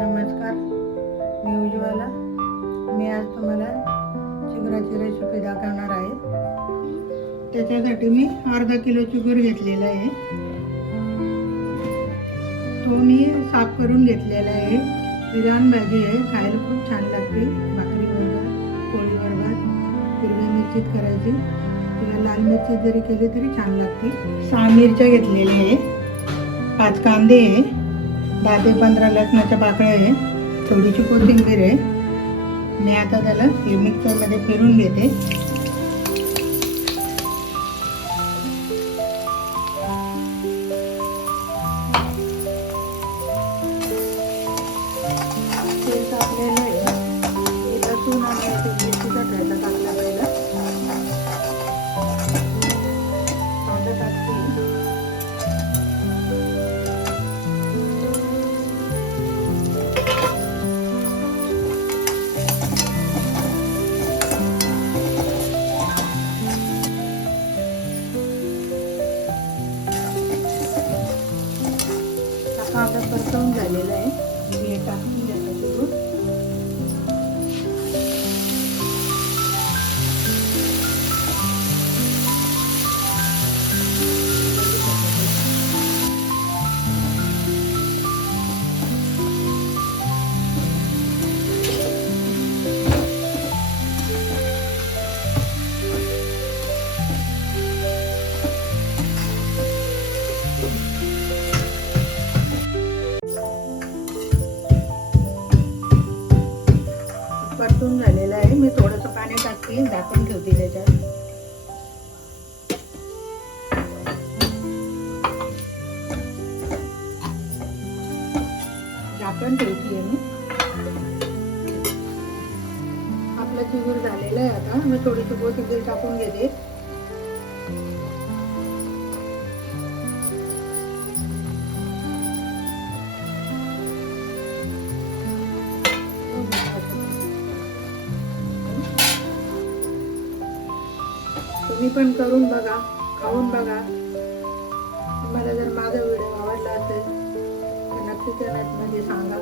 नमस्कार, मी उज्ज्वला. मी आज तुम्हाला चिगुराची रेसिपी दाखवणार आहे. त्याच्यासाठी मी अर्धा किलो चिगूर घेतलेला आहे. तो मी साफ करून घेतलेला आहे. विरान भाजी आहे, खायला खूप छान लागते. भाकरीबरोबर, पोळीबरोबर हिरवी मिरचीत करायची किंवा लाल मिरची जरी केली तरी छान लागते. 6 मिरच्या घेतलेल्या आहे, 5 कांदे आहे, 10 ते 15 लसणाच्या पाकळ्या आहे, थोडीशी कोथिंबीर आहे. मी आता त्याला हे मिक्सरमध्ये फिरून घेते. तेल टाकलेलं आहे. लसूण आणि मिरचीचा ठेचा टाकला पहिला. कांदा टाकते. कांदा परतवून झालेला आहे. हे टाकून द्यायचं चिकून. परतून झालेलं आहे. मी थोडंसं पाणी टाकते, झाकण ठेवते त्याच्यात. झाकण ठेवते मी. आपला चिगूर झालेला आहे. आता मी थोडीशी कोथिंबीर टाकून घेते. तुम्ही पण करून बघा, खाऊन बघा. तुम्हाला जर माझा व्हिडिओ आवडला असेल तर नक्की कमेंटमध्ये सांगा.